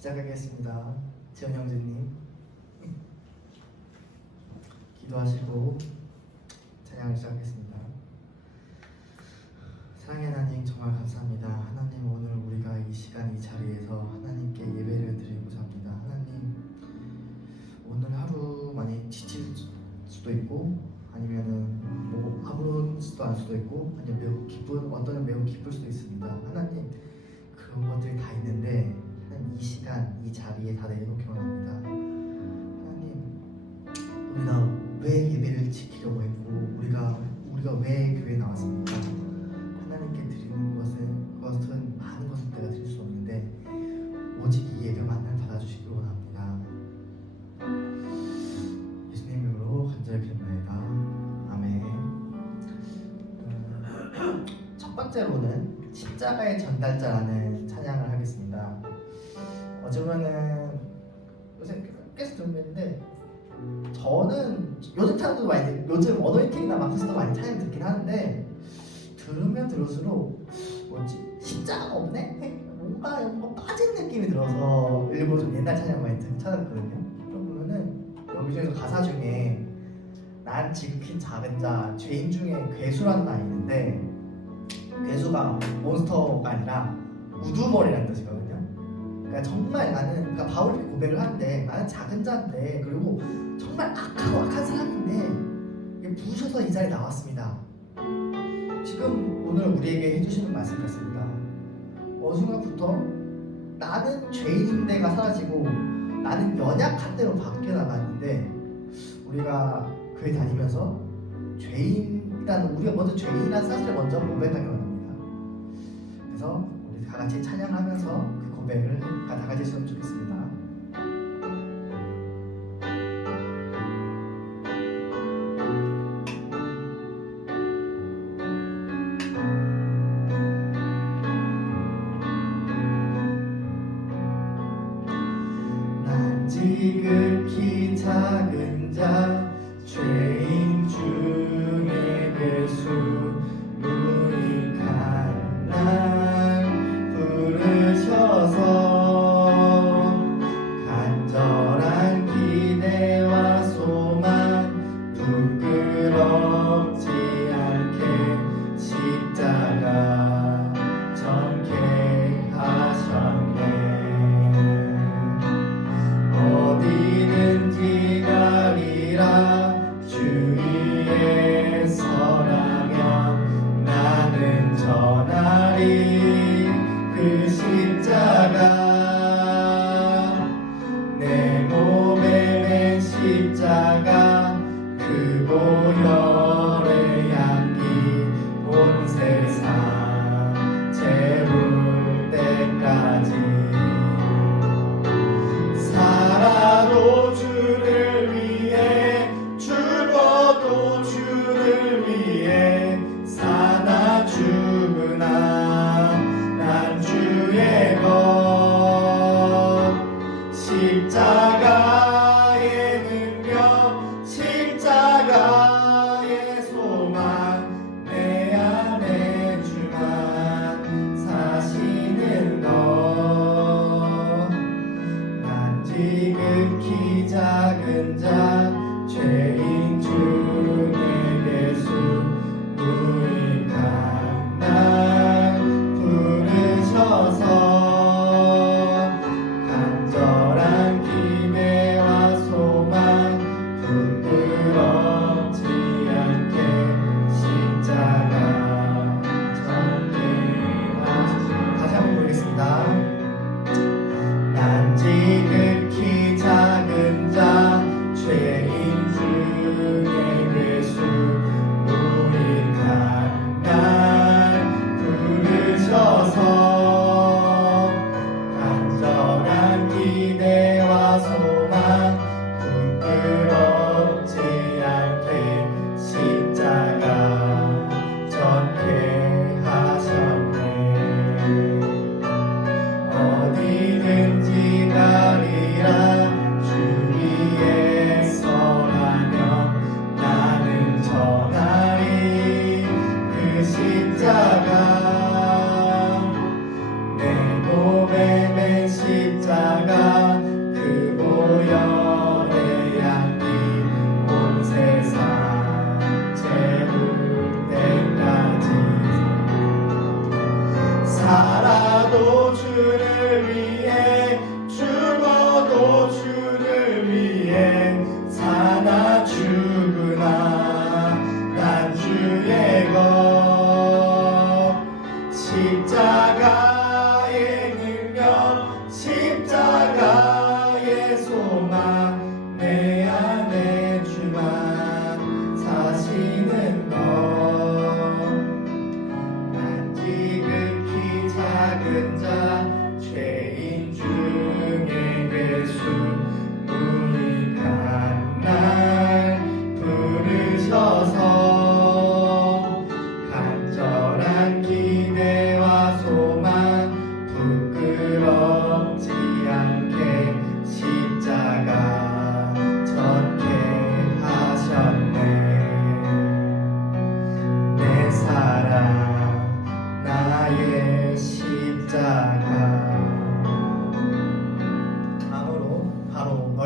시작하겠습니다. 지원 형제님 기도하시고 찬양을 시작하겠습니다. 사랑의 하나님 정말 감사합니다. 하나님 오늘 우리가 이 시간 이 자리에서 하나님께 예배를 드리고자 합니다. 하나님 오늘 하루 많이 지칠 수도 있고 아니면은 뭐 아무렇지도 않을 수도 있고 아니면 매우 기쁜 어떤 매우 기쁠 수도 있습니다. 하나님 그런 것들이 다 있는데 하나님 이 시간 이 자리에 다 내놓기 원합니다. 하나님 우리가 왜 예배를 지키려고 했고 우리가 왜 교회에 나왔습니까? 하나님께 드리는 것은 많은 것을 내가 드릴 수 없는데 오직 이 예배만을 받아주시기 원합니다. 예수님 이름으로 간절히 기도합니다. 아멘. 첫 번째로는 십자가의 전달자라는 찬양을 하겠습니다. 어쩌면은 요새 계속 준비했는데 저는 요즘 찬양도 많이 요즘 어노인팅이나 마크스도 많이 찬양 듣긴 하는데 들으면 들을수록 뭐지 십자가 없네? 뭔가 빠진 느낌이 들어서 일부러 좀 옛날 찬양 많이 찾았거든요. 그러면은 여기저기서 가사 중에 난 지극히 작은 자 죄인 중에 괴수라는 말이 있는데 괴수가 몬스터가 아니라 우두머리라는 뜻이거든요. 그러니까 정말 나는 바울이 고백을 하는데 나는 작은 자인데 그리고 정말 악한 사람인데 부셔서 이 자리에 나왔습니다. 지금 오늘 우리에게 해주시는 말씀 같습니다. 어느 순간부터 나는 죄인인데가 사라지고 나는 연약한 대로 바뀌어 나갔는데 우리가 교회 다니면서 우리가 먼저 죄인이라는 사실을 먼저 고백하기 원합니다. 그래서 우리 다 같이 찬양하면서 그 고백을 다 같이 했으면 좋겠습니다. 난 지극히 작은 자 죄인 중에 괴수 무익한 날 부르셔서 간절한 기대와 소망 부끄럽지 않게 십자가 전케 하셨네. 어디든지 가리라 주 위에 서라면 나는 전하리 그 십자가 내 몸에 맨 십자가 그 보혈의 향기 온 세상 채울 때까지 살아도 주를 위해 죽어도 주를 위해 사나 죽으나 난 주의 것 십자가의 능력 십자가의 소망 내 안에 주만 사시는 것 난 지극히 작은 자 죄인 중에 괴수 무익한 날 부르셔서 간절한 기대와 소망 부끄럽지 않게 십자가 전케 하시고 다시 한번 보겠습니다. 난 지극히 작은 자 죄인 중에 괴수 무익한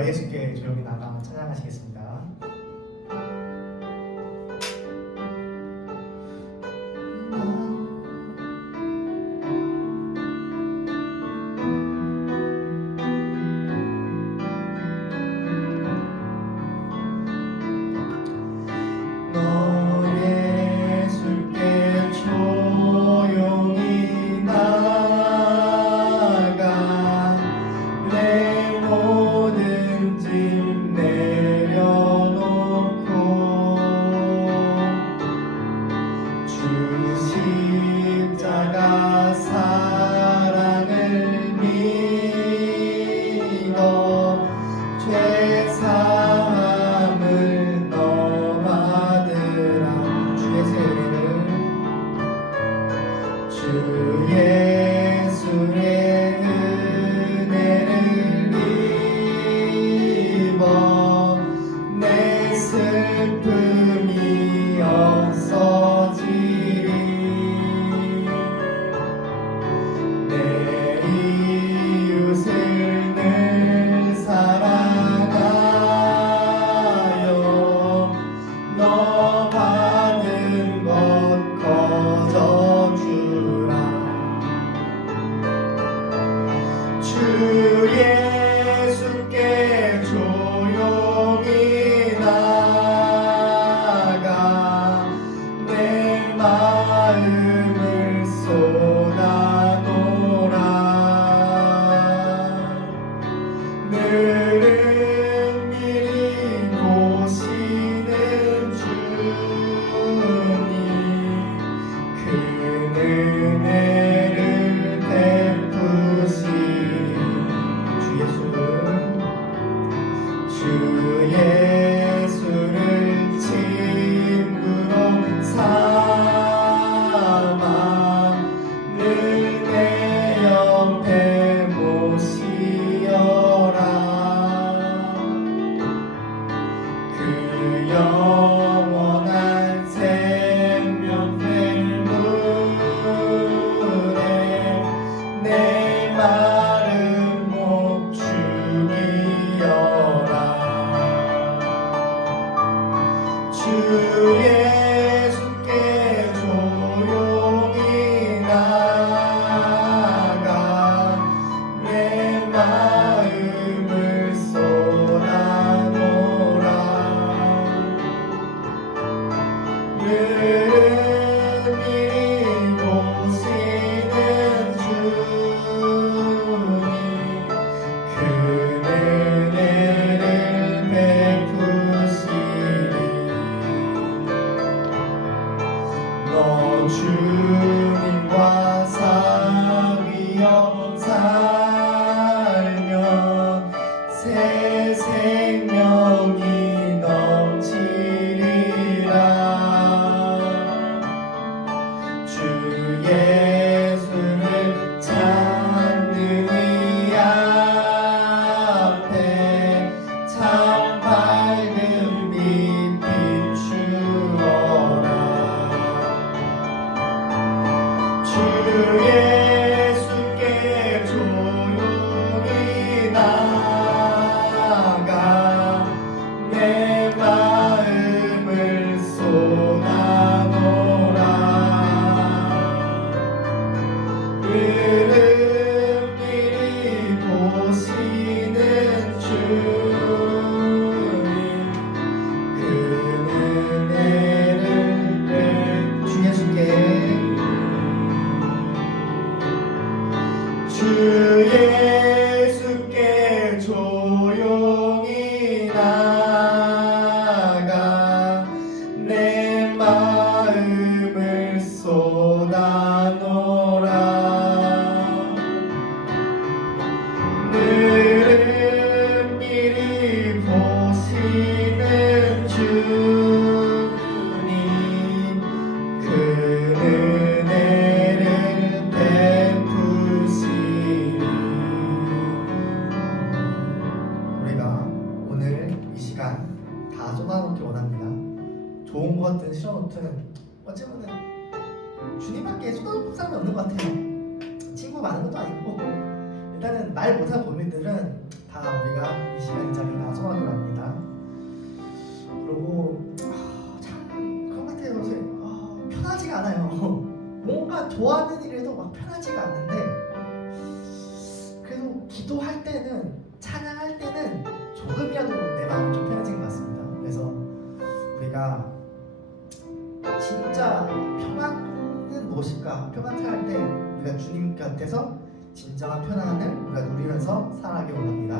예수께 조용히 나가 찬양하시겠습니다. 주님과 사귀어 살면 새 생명이 넘치리라. 주 예수를 찾는 이 앞에 참 밝은 빛 비추어라. 주 예수께 조용히 나가 내 마음을 쏟아놓으라. 은밀히 보시는 주님 그 은혜를 주 예수께 주 예수께 조용히 나가 내 마음을 쏟아놓으라. 은밀히 보시는 주님 그 은혜를 베푸시리. 우리가 오늘 이 시간 다 쏟아놓기 원합니다. 좋은 것든 싫은 것든 어쩌면은 주님밖에 쏟아놓을 사람이 없는 것 같아요. 친구 많은 것도 아니고 일단은 말 못할 고민들은 다 다 우리가 이 시간 이 자리에 소원을 합니다. 그리고 참 그런 것 같아요. 요새 편하지가 않아요. 뭔가 좋아하는 일에도 막 편하지가 않는데 그래도 기도할 때는 찬양할 때는 조금이라도 내 마음이 좀 편해진 것 같습니다. 그래서 우리가 진짜 평안은 무엇일까? 평안 생활할 때 우리가 주님 곁에서 진정한 편안을 우리가 누리면서 살아가기 원합니다.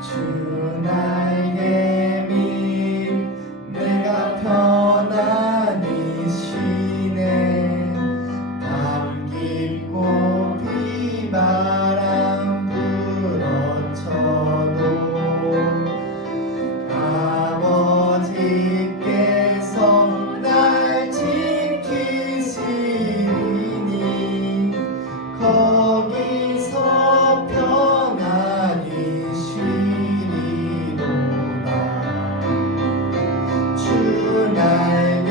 주 나에게 믿 내가 편안히 쉬네 밤 깊고 비바람 불어쳐도 아버지께서 날 지키시니 거기서 편안히 주 나에게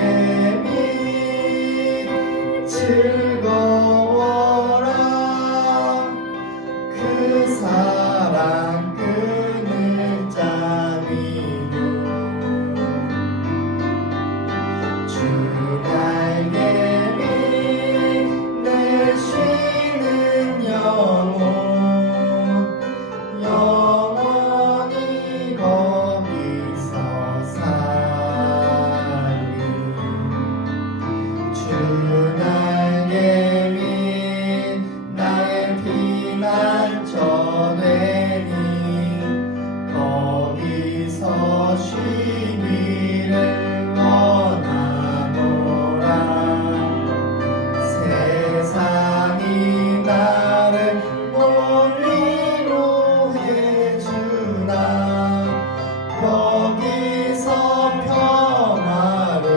믿 즐거워라 그 사랑 끈을 짜리요 주 나에게 믿 내 쉬는 영혼 영원히 거기서 살리 주 나에게 믿 나의 피난처 되니 거기서 쉬기를 원하노라 세상이 나를 못 위로해 주나 거기서 평화를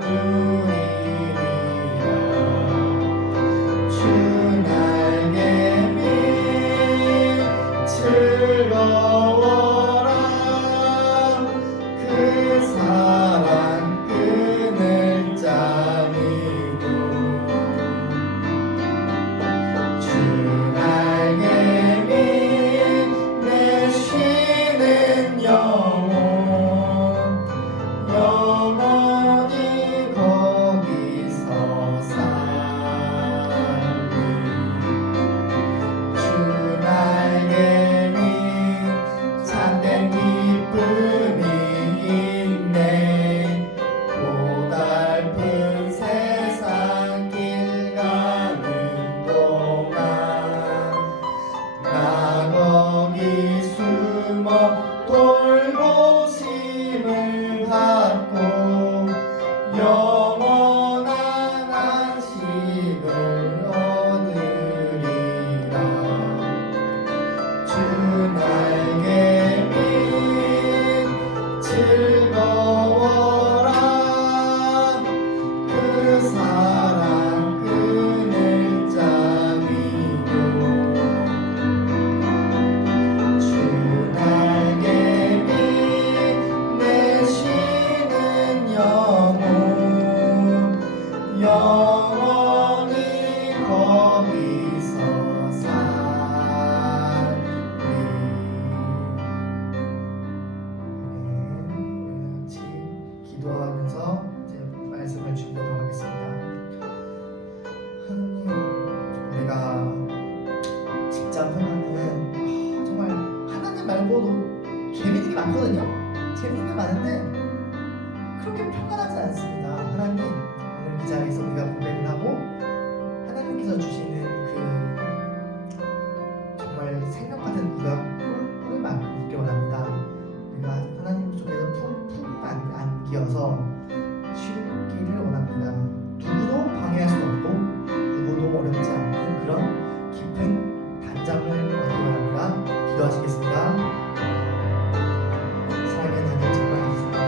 누리리라 주 나에게 믿 즐거워라 그 사랑 끈을 짜리고 주 나에게 믿 내 쉬는 영혼 영원히 거기서 살리 주 나에게 믿 참된 기쁨이 있네 고달픈 세상 길 가는 동안 나 거기 숨어 돌보심을 받고 영원한 안식을 얻으리라 주 나에게 믿 즐거워라 그 사랑 끈을 짜리고 주 나에게 믿 내 쉬는 영혼 영원히 거기서 살리 같이 기도하면서 이제 말씀을 준비하도록 하겠습니다. 하나님, 우리가 진짜 편안은 정말 하나님 말고도 재밌는 게 많거든요. 재밌는 게 많은데 그렇게 평안하지 않습니다. 하나님, 오늘 이 자리에서 우리가 고백을 하고 하나님께서 주시는 그 정말 생명 같은 우리가 꿀을 맛보기 원합니다. 우리가 하나님 속에서 품 안기어서 쉬기를 원합니다. 누구도 방해할 수 없고 누구도 어렵지 않는 그런 깊은 단잠을 얻기 원합니다. 기도하시겠습니다. 삶의 단잠 정말 있습니다.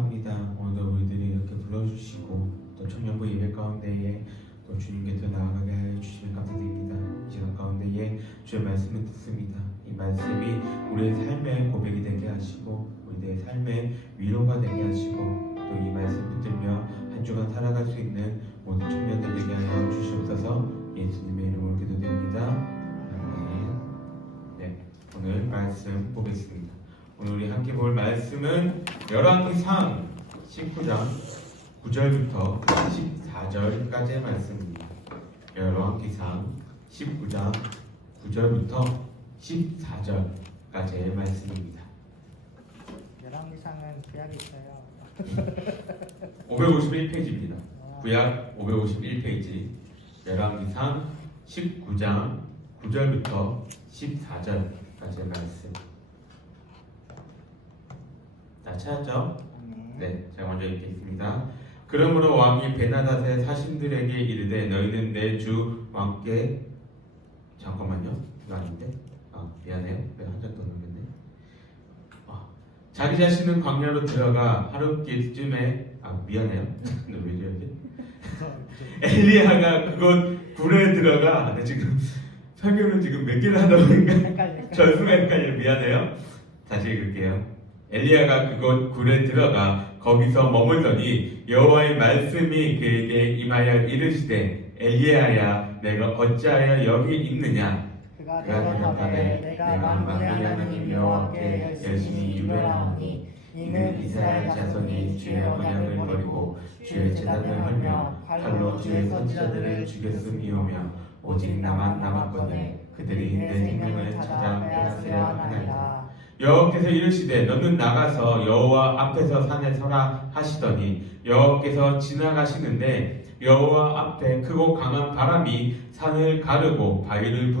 감사합니다. 오늘도 우리들이 이렇게 불러주시고 또 청년부 예배 가운데에 또 주님께서 나아가게 하여 주시면 감사드립니다. 이 시간 가운데에 주의 말씀을 듣습니다. 이 말씀이 우리의 삶의 고백이 되게 하시고 우리의 삶의 위로가 되게 하시고 또 이 말씀 붙들며 한 주간 살아갈 수 있는 모든 청년들 되게 하여 주시옵소서. 예수님의 이름으로 기도드립니다. 아멘. 네, 오늘 말씀 보겠습니다. 오늘 우리 함께 볼 말씀은 열왕기상 19장 9절부터 14절까지의 말씀입니다. 열왕기상 19장 9절부터 14절까지의 말씀입니다. 열왕기상은 구약이 있어요. 551페이지입니다. 구약 551페이지 열왕기상 19장 9절부터 14절까지의 말씀. 다 찾았죠? 네, 제가 먼저 읽겠습니다. 그러므로 왕이 베나닷의 사신들에게 이르되 너희는 내 주 왕께 잠깐만요. 이거 아닌데? 미안해요. 내가 한 장 더 넣었네. 자기 자신은 광야로 들어가 하룻길쯤에 미안해요. 왜 이러지? 엘리야가 그곳 굴에 들어가 지금 설교를 지금 몇 개를 하다 보니까 전수가 헷갈려. 미안해요. 다시 읽을게요. 엘리야가 그곳 굴에 들어가 거기서 머물더니 여호와의 말씀이 그에게 임하여 이르시되 엘리야야 내가 어찌하여 여기 있느냐. 그가 대답하되 내가 만군의 하나님 여호와께 열심히 유배하오니 이는 이스라엘 자손이 주의 언약을 버리고 주의 제단을 헐며 칼로 주의 선지자들을 죽였음이오며 오직 나만 남았거늘 그들이 내 생명을 찾아 빼앗으려 하나이다. 여호와께서 이르시되 너는 나가서 여호와 앞에서 산에 서라 하시더니 여호와께서 지나가시는데 여호와 앞에 크고 강한 바람이 산을 가르고 바위를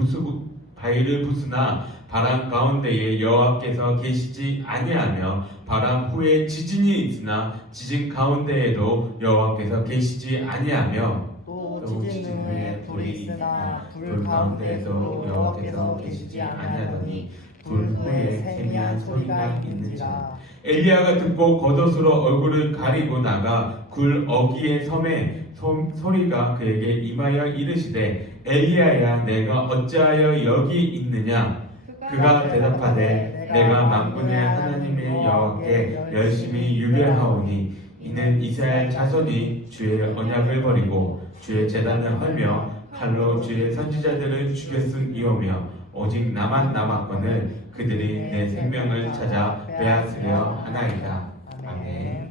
부수나 바람 가운데에 여호와께서 계시지 아니하며 바람 후에 지진이 있으나 지진 가운데에도 여호와께서 계시지 아니하며 또 지진 후에 불이 있으나 불 가운데에도 여호와께서 계시지 아니하더니 불 후에 세미한 소리가 있는지라. 엘리야가 듣고 겉옷으로 얼굴을 가리고 나가 굴 어귀의 섬에 소리가 그에게 임하여 이르시되 엘리야야 내가 어찌하여 여기 있느냐. 그가 대답하되 내가 만군의 하나님의 여호와께 열심히 유배하오니 이는 이스라엘 자손이 주의 언약을 버리고 주의 제단을 헐며 칼로 주의 선지자들을 죽였음이오며 오직 나만 남았거늘 그들이 내 생명을 찾아 빼앗으려 하나이다. 아멘.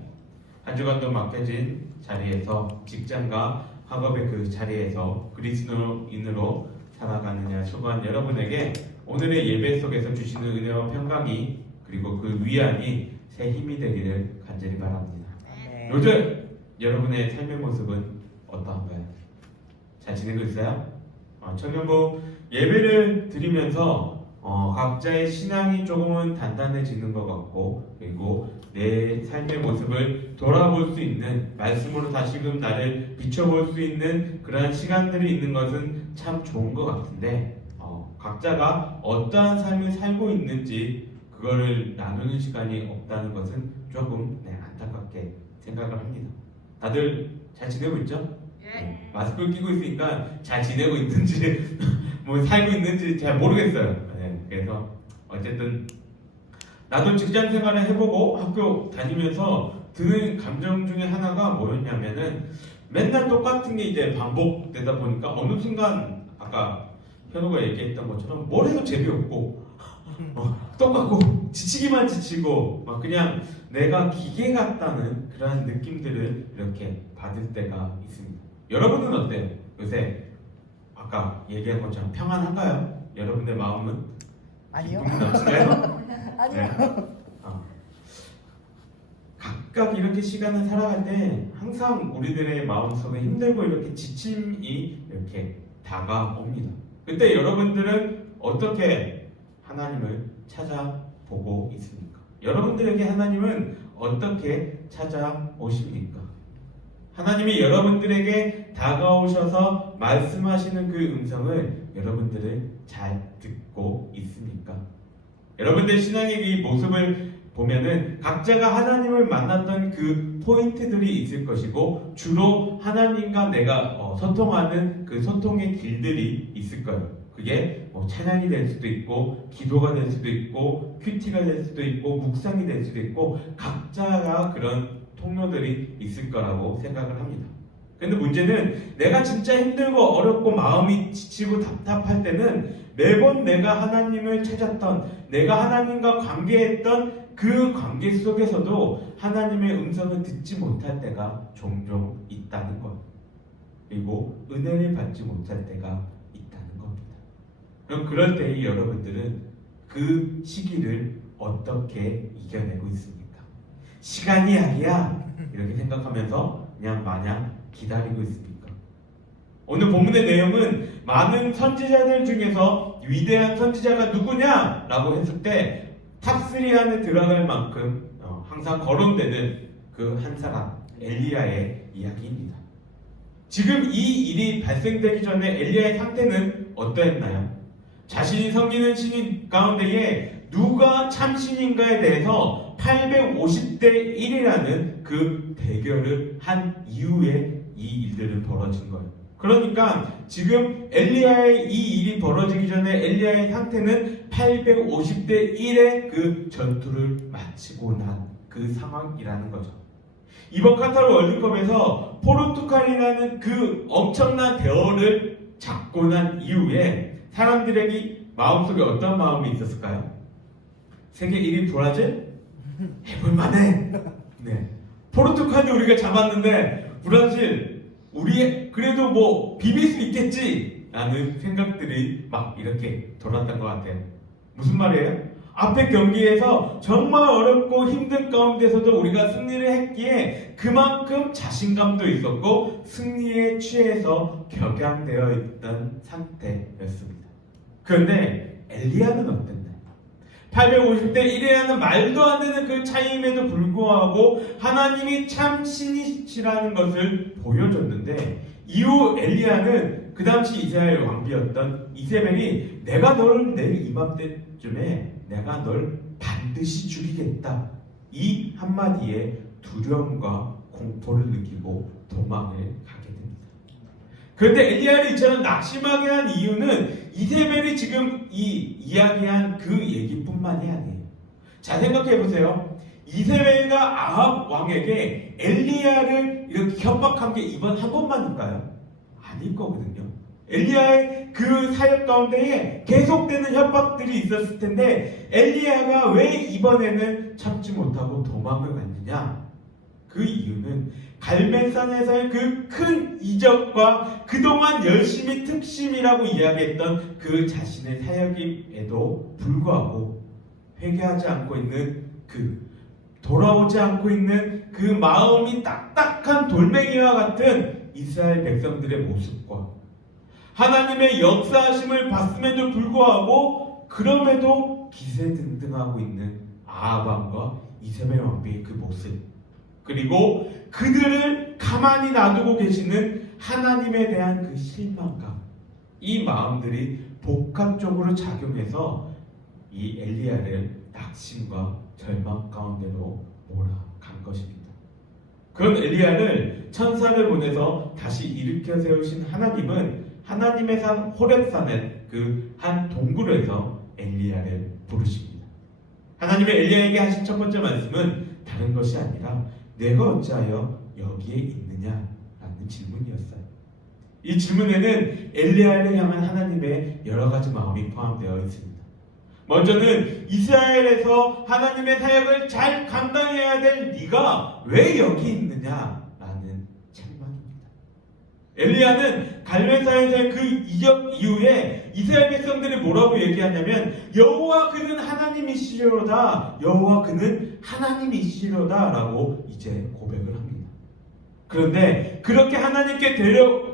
한 주간도 맡겨진 자리에서 직장과 학업의 그 자리에서 그리스도인으로 살아가느냐 수고한 여러분에게 오늘의 예배 속에서 주시는 은혜와 평강이 그리고 그 위안이 새 힘이 되기를 간절히 바랍니다. 요즘 여러분의 삶의 모습은 어떠한가요? 잘 지내고 있어요? 청년부 예배를 드리면서 각자의 신앙이 조금은 단단해지는 것 같고 그리고 내 삶의 모습을 돌아볼 수 있는 말씀으로 다시금 나를 비춰볼 수 있는 그러한 시간들이 있는 것은 참 좋은 것 같은데 각자가 어떠한 삶을 살고 있는지 그거를 나누는 시간이 없다는 것은 조금 안타깝게 생각을 합니다. 다들 잘 지내고 있죠? 네. 마스크를 끼고 있으니까 잘 지내고 있는지 뭐 살고 있는지 잘 모르겠어요. 네. 그래서 어쨌든 나도 직장 생활을 해보고 학교 다니면서 드는 감정 중에 하나가 뭐였냐면은 맨날 똑같은 게 이제 반복되다 보니까 어느 순간 아까 현우가 얘기했던 것처럼 뭘 해도 재미없고 똑같고 지치기만 지치고 막 그냥 내가 기계 같다는 그런 느낌들을 이렇게 받을 때가 있습니다. 여러분은 어때요? 요새 아까 얘기한 것처럼 평안한가요? 여러분의 마음은? 아니요. 기쁨이 넘치나요? 아니요. 네. 각각 이렇게 시간을 살아갈 때 항상 우리들의 마음속에 힘들고 이렇게 지침이 이렇게 다가옵니다. 그때 여러분들은 어떻게 하나님을 찾아보고 있습니까? 여러분들에게 하나님은 어떻게 찾아오십니까? 하나님이 여러분들에게 다가오셔서 말씀하시는 그 음성을 여러분들은 잘 듣고 있습니까? 여러분들 신앙의 이 모습을 보면은 각자가 하나님을 만났던 그 포인트들이 있을 것이고 주로 하나님과 내가 소통하는 그 소통의 길들이 있을 거예요. 그게 뭐 찬양이 될 수도 있고 기도가 될 수도 있고 큐티가 될 수도 있고 묵상이 될 수도 있고 각자가 그런 통로들이 있을 거라고 생각을 합니다. 근데 문제는 내가 진짜 힘들고 어렵고 마음이 지치고 답답할 때는 매번 내가 하나님을 찾았던 내가 하나님과 관계했던 그 관계 속에서도 하나님의 음성을 듣지 못할 때가 종종 있다는 것. 그리고 은혜를 받지 못할 때가 있다는 겁니다. 그럼 그럴 때에 여러분들은 그 시기를 어떻게 이겨내고 있습니까? 시간이 약이야 이렇게 생각하면서 그냥 마냥 기다리고 있습니까? 오늘 본문의 내용은 많은 선지자들 중에서 위대한 선지자가 누구냐? 라고 했을 때 탑3 안에 들어갈 만큼 항상 거론되는 그 한 사람 엘리야의 이야기입니다. 지금 이 일이 발생되기 전에 엘리야의 상태는 어떠했나요? 자신이 섬기는 신인 가운데에 누가 참 신인가에 대해서 850대 1이라는 그 대결을 한 이후에 이 일들은 벌어진 거예요. 그러니까 지금 엘리야의 이 일이 벌어지기 전에 엘리야의 상태는 850대 1의 그 전투를 마치고 난 그 상황이라는 거죠. 이번 카타르 월드컵에서 포르투갈이라는 그 엄청난 대어를 잡고 난 이후에 사람들에게 마음속에 어떤 마음이 있었을까요? 세계 1위 브라질? 해볼만해. 네. 포르투갈도 우리가 잡았는데 브라질 우리 그래도 뭐 비빌 수 있겠지 라는 생각들이 막 이렇게 돌았던 것 같아요. 무슨 말이에요? 앞에 경기에서 정말 어렵고 힘든 가운데서도 우리가 승리를 했기에 그만큼 자신감도 있었고 승리에 취해서 격양되어 있던 상태였습니다. 그런데 엘리야는 어땠나요? 850대 1이라는 말도 안 되는 그 차이임에도 불구하고 하나님이 참 신이시라는 것을 보여줬는데 이후 엘리야는 그 당시 이스라엘 왕비였던 이세벨이 내가 너를 내일 이맘때쯤에 내가 널 반드시 죽이겠다 이 한마디에 두려움과 공포를 느끼고 도망을 가게 됩니다. 그런데 엘리야를 이처럼 낙심하게 한 이유는 이세벨이 지금 이 이야기한 그 얘기뿐만이 아니에요. 잘 생각해보세요. 이세벨과 아합 왕에게 엘리야를 이렇게 협박한 게 이번 한 번만일까요? 아닐 거거든요. 엘리야의 그 사역 가운데에 계속되는 협박들이 있었을 텐데 엘리야가 왜 이번에는 참지 못하고 도망을 갔느냐? 그 이유는 갈멜산에서의 그 큰 이적과 그동안 열심히 특심이라고 이야기했던 그 자신의 사역임에도 불구하고 회개하지 않고 있는 돌아오지 않고 있는 그 마음이 딱딱한 돌멩이와 같은 이스라엘 백성들의 모습과 하나님의 역사하심을 봤음에도 불구하고 그럼에도 기세등등하고 있는 아합 왕과 이세벨 왕비의 그 모습 그리고 그들을 가만히 놔두고 계시는 하나님에 대한 그 실망감 이 마음들이 복합적으로 작용해서 이 엘리야를 낙심과 절망 가운데로 몰아간 것입니다. 그런 엘리야를 천사를 보내서 다시 일으켜 세우신 하나님은 하나님의 산 호렙산의 그 한 동굴에서 엘리야를 부르십니다. 하나님의 엘리야에게 하신 첫 번째 말씀은 다른 것이 아니라 내가 어찌하여 여기에 있느냐라는 질문이었어요. 이 질문에는 엘리야를 향한 하나님의 여러 가지 마음이 포함되어 있습니다. 먼저는 이스라엘에서 하나님의 사역을 잘 감당해야 될 네가 왜 여기 있느냐라는 책망입니다. 엘리야는 갈멜산에서의 그 이적 이후에 이스라엘 백성들이 뭐라고 얘기하냐면 여호와 그는 하나님이시로다 여호와 그는 하나님이시로다라고 이제 고백을 합니다. 그런데 그렇게 하나님께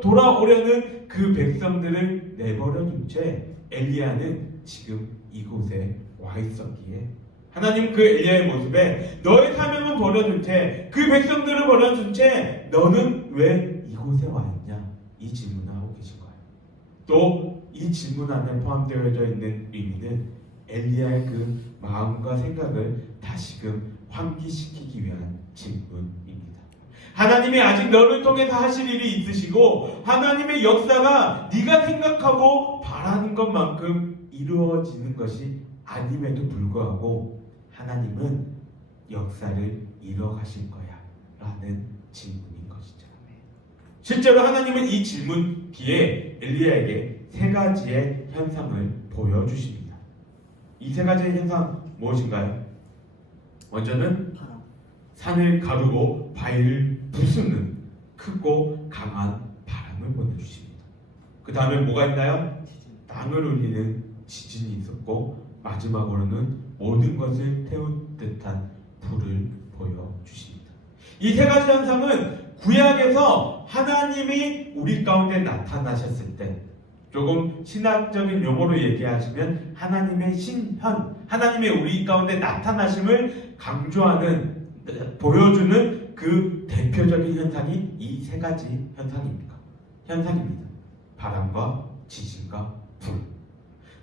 돌아오려는 그 백성들을 내버려둔 채 엘리야는 지금 이곳에 와 있었기에 하나님 그 엘리야의 모습에 너의 사명은 버려둔 채 그 백성들을 버려둔 채 너는 왜 이곳에 와 있냐 이 질문을 하고 계신 거예요. 또 이 질문 안에 포함되어져 있는 의미는 엘리야의 그 마음과 생각을 다시금 환기시키기 위한 질문입니다. 하나님이 아직 너를 통해서 하실 일이 있으시고 하나님의 역사가 네가 생각하고 바라는 것만큼 이루어지는 것이 아님에도 불구하고 하나님은 역사를 이뤄가실 거야 라는 질문인 것이죠. 실제로 하나님은 이 질문 뒤에 엘리야에게 세 가지의 현상을 보여주십니다. 이 세 가지의 현상 무엇인가요? 먼저는 바람. 산을 가르고 바위를 부수는 크고 강한 바람을 보내주십니다. 그 다음에 뭐가 있나요? 땅을 울리는 지진이 있었고 마지막으로는 모든 것을 태운 듯한 불을 보여주십니다. 이 세 가지 현상은 구약에서 하나님이 우리 가운데 나타나셨을 때, 조금 신학적인 용어로 얘기하시면 하나님의 신현, 하나님의 우리 가운데 나타나심을 강조하는, 보여주는 그 대표적인 현상이 이 세 가지 현상입니다. 바람과 지진과 불.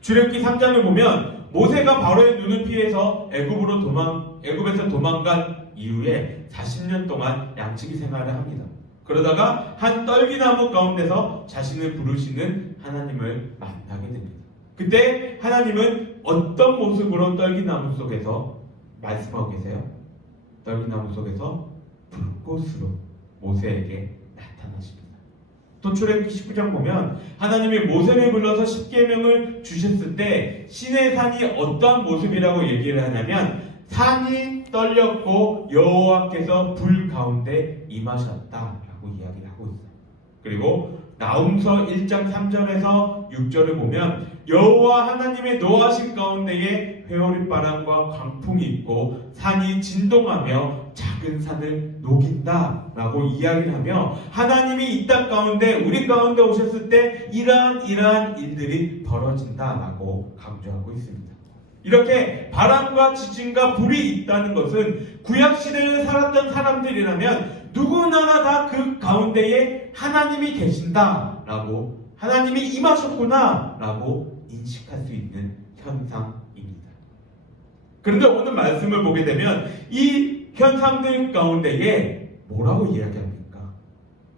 출애굽기 3장을 보면 모세가 바로의 눈을 피해서 애굽에서 도망간 이후에 40년 동안 양치기 생활을 합니다. 그러다가 한 떨기나무 가운데서 자신을 부르시는 하나님을 만나게 됩니다. 그때 하나님은 어떤 모습으로 떨기나무 속에서 말씀하고 계세요? 떨기나무 속에서 불꽃으로 모세에게 나타나십니다. 또 출애굽기 19장 보면 하나님이 모세를 불러서 십계명을 주셨을 때 시내산이 어떠한 모습이라고 얘기를 하냐면 산이 떨렸고 여호와께서 불 가운데 임하셨다라고 이야기를 하고 있어요. 그리고 나훔서 1장 3절에서 6절을 보면 여호와 하나님의 노하신 가운데에 회오리바람과 광풍이 있고 산이 진동하며 작은 산을 녹인다라고 이야기를 하며 하나님이 이 땅 가운데 우리 가운데 오셨을 때 이러한 일들이 벌어진다라고 강조하고 있습니다. 이렇게 바람과 지진과 불이 있다는 것은 구약시대에 살았던 사람들이라면 누구나 다 그 가운데에 하나님이 계신다라고, 하나님이 임하셨구나라고 인식할 수 있는 현상입니다. 그런데 오늘 말씀을 보게 되면 이 현상들 가운데에 뭐라고 이야기합니까?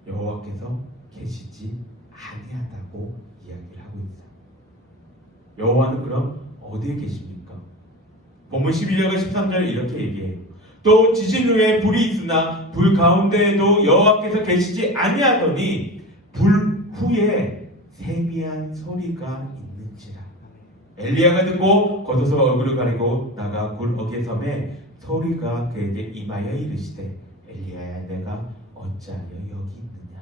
여호와께서 계시지 아니하다고 이야기를 하고 있어요. 여호와는 그럼 어디에 계십니까? 본문 12절과 13절에 이렇게 얘기해요. 또 지진 후에 불이 있으나 불 가운데에도 여호와께서 계시지 아니하더니 불 후에 세미한 소리가 있는지라. 엘리야가 듣고 걷어서 얼굴을 가리고 나가 굴 어귀에 섬에 소리가 그에게 임하여 이르시되 엘리야야 내가 어찌하여 여기 있느냐.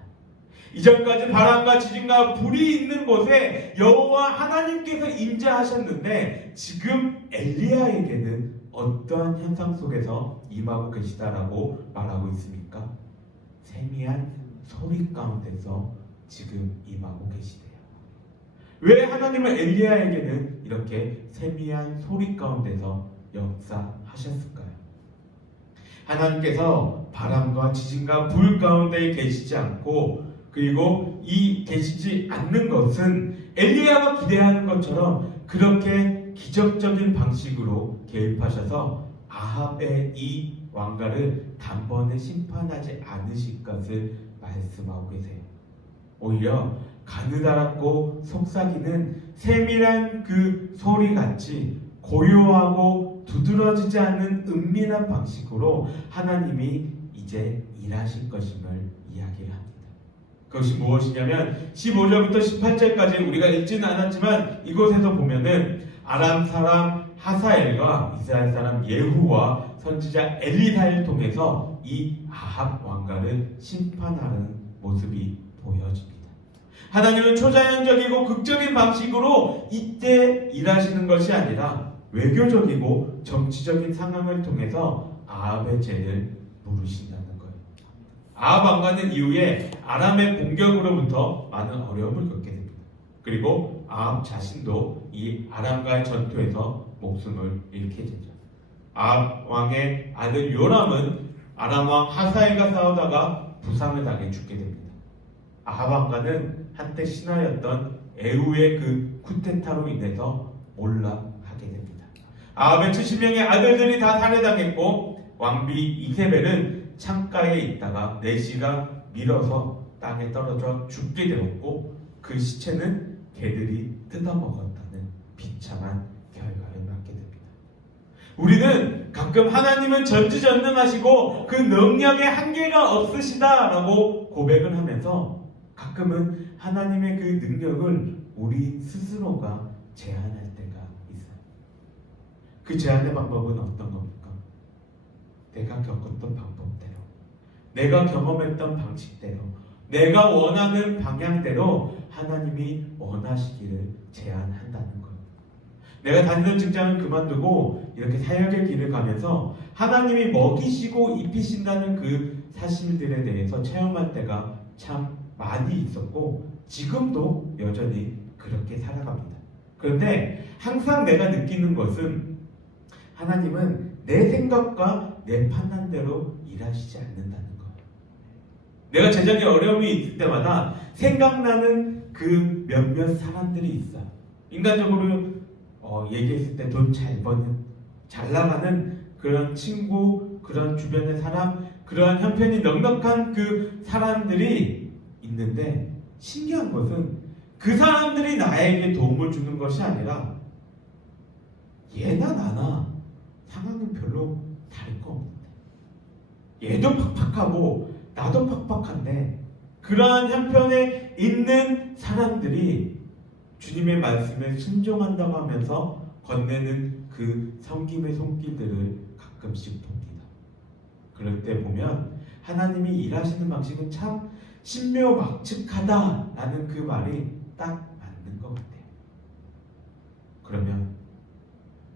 이전까지 바람과 지진과 불이 있는 곳에 여호와 하나님께서 임재하셨는데 지금 엘리야에게는 어떠한 현상 속에서 임하고 계시다라고 말하고 있습니까? 세미한 소리 가운데서 지금 임하고 계시대요. 왜 하나님은 엘리야에게는 이렇게 세미한 소리 가운데서 역사하셨을까요? 하나님께서 바람과 지진과 불 가운데 계시지 않고, 그리고 이 계시지 않는 것은 엘리야가 기대하는 것처럼 그렇게 기적적인 방식으로 개입하셔서 아합의 이 왕가를 단번에 심판하지 않으실 것을 말씀하고 계세요. 오히려 가느다랗고 속삭이는 세밀한 그 소리같이 고요하고 두드러지지 않는 은밀한 방식으로 하나님이 이제 일하실 것임을 이야기를 합니다. 그것이 무엇이냐면 15절부터 18절까지 우리가 읽지는 않았지만 이곳에서 보면은 아람 사람 하사엘과 이스라엘 사람 예후와 선지자 엘리사를 통해서 이 아합 왕가를 심판하는 모습이 보여집니다. 하나님은 초자연적이고 극적인 방식으로 이때 일하시는 것이 아니라 외교적이고 정치적인 상황을 통해서 아합의 죄를 물으신다는 거예요. 아합 왕가는 이후에 아람의 공격으로부터 많은 어려움을 겪게 됩니다. 그리고 아합 자신도 이 아람과의 전투에서 목숨을 잃게 되죠. 아합 왕의 아들 요람은 아람 왕 하사엘과 싸우다가 부상을 당해 죽게 됩니다. 아합 왕가는 한때 신하였던 에후의 그 쿠데타로 인해서 몰락하게 됩니다. 아합의 70명의 아들들이 다 살해당했고 왕비 이세벨은 창가에 있다가 내시가 밀어서 땅에 떨어져 죽게 되었고 그 시체는 개들이 뜯어먹었다는 비참한 결과를 맞게 됩니다. 우리는 가끔 하나님은 전지전능하시고 그 능력에 한계가 없으시다라고 고백을 하면서 가끔은 하나님의 그 능력을 우리 스스로가 제한할 때가 있어요. 그 제한의 방법은 어떤 겁니까? 내가 겪었던 방법대로, 내가 경험했던 방식대로, 내가 원하는 방향대로 하나님이 원하시기를 제한한다는 거예요. 내가 다니던 직장을 그만두고 이렇게 사역의 길을 가면서 하나님이 먹이시고 입히신다는 그 사실들에 대해서 체험할 때가 참 많이 있었고 지금도 여전히 그렇게 살아갑니다. 그런데 항상 내가 느끼는 것은 하나님은 내 생각과 내 판단대로 일하시지 않는다는 거예요. 내가 재정에 어려움이 있을 때마다 생각나는 그 몇몇 사람들이 있어요. 인간적으로 얘기했을 때 돈 잘 버는, 잘 나가는 그런 친구, 그런 주변의 사람, 그러한 형편이 넉넉한 그 사람들이 있는데 신기한 것은 그 사람들이 나에게 도움을 주는 것이 아니라 얘나 나나 상황은 별로 다를 거 없는데 얘도 팍팍하고 나도 팍팍한데 그러한 형편에 있는 사람들이 주님의 말씀에 순종한다고 하면서 건네는 그 섬김의 손길들을 가끔씩 봅니다. 그럴 때 보면 하나님이 일하시는 방식은 참 신묘막측하다라는 그 말이 딱 맞는 것 같아요. 그러면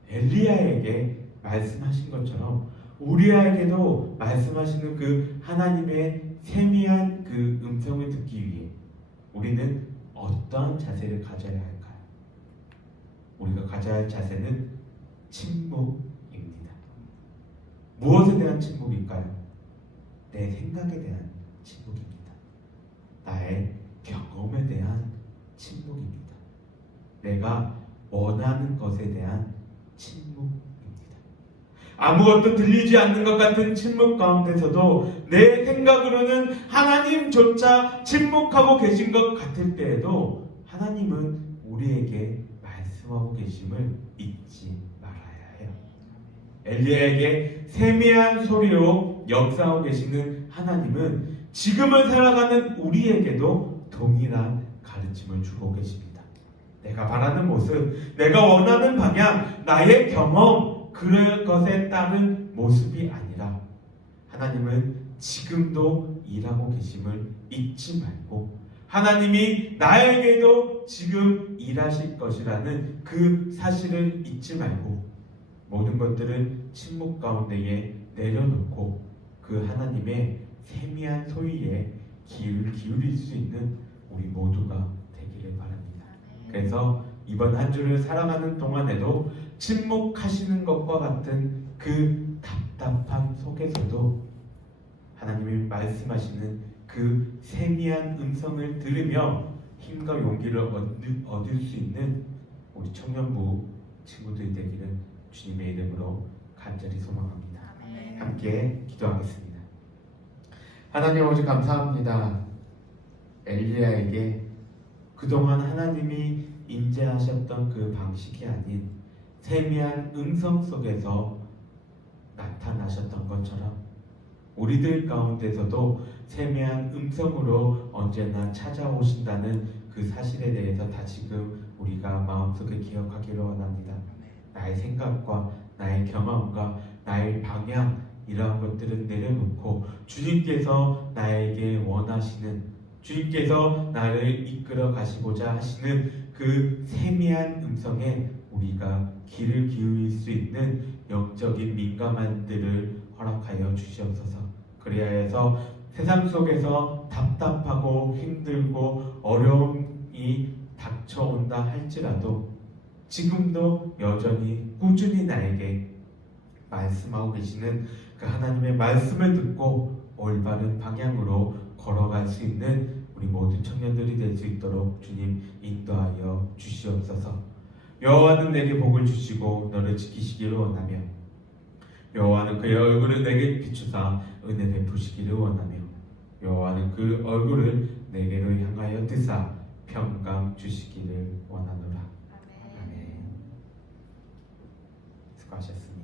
엘리야에게 말씀하신 것처럼 우리에게도 말씀하시는 그 하나님의 세미한 그 음성을 듣기 위해 우리는 어떤 자세를 가져야 할까요? 우리가 가져야 할 자세는 침묵입니다. 무엇에 대한 침묵일까요? 내 생각에 대한 침묵입니다. 나의 경험에 대한 침묵입니다. 내가 원하는 것에 대한 침묵입니다. 아무것도 들리지 않는 것 같은 침묵 가운데서도 내 생각으로는 하나님조차 침묵하고 계신 것 같을 때에도 하나님은 우리에게 말씀하고 계심을 잊지 말아야 해요. 엘리야에게 세미한 소리로 역사하고 계시는 하나님은 지금을 살아가는 우리에게도 동일한 가르침을 주고 계십니다. 내가 바라는 모습, 내가 원하는 방향, 나의 경험, 그럴 것에 따른 모습이 아니라 하나님은 지금도 일하고 계심을 잊지 말고 하나님이 나에게도 지금 일하실 것이라는 그 사실을 잊지 말고 모든 것들을 침묵 가운데에 내려놓고 그 하나님의 세미한 소리에 귀를 기울일 수 있는 우리 모두가 되기를 바랍니다. 그래서 이번 한 주를 살아가는 동안에도 침묵하시는 것과 같은 그 답답한 속에서도 하나님이 말씀하시는 그 세미한 음성을 들으며 힘과 용기를 얻을 수 있는 우리 청년부 친구들이 되기를 주님의 이름으로 간절히 소망합니다. 함께 기도하겠습니다. 하나님 아버지 감사합니다. 엘리야에게 그동안 하나님이 인재하셨던 그 방식이 아닌 세미한 음성 속에서 나타나셨던 것처럼 우리들 가운데서도 세미한 음성으로 언제나 찾아오신다는 그 사실에 대해서 다시금 우리가 마음속에 기억하기를 원합니다. 나의 생각과 나의 경험과 나의 방향 이러한 것들은 내려놓고 주님께서 나에게 원하시는, 주님께서 나를 이끌어 가시고자 하시는 그 세미한 음성에 우리가 귀를 기울일 수 있는 영적인 민감함들을 허락하여 주시옵소서. 그래야 해서 세상 속에서 답답하고 힘들고 어려움이 닥쳐온다 할지라도 지금도 여전히 꾸준히 나에게 말씀하고 계시는 그 하나님의 말씀을 듣고 올바른 방향으로 걸어갈 수 있는 우리 모든 청년들이 될 수 있도록 주님 인도하여 주시옵소서. 여호와는 내게 복을 주시고 너를 지키시기를 원하며 여호와는 그의 얼굴을 내게 비추사 은혜 베푸시기를 원하며 여호와는 그 얼굴을 내게로 향하여 드사 평강 주시기를 원하노라. 아멘. 아멘. 수고하셨습니다.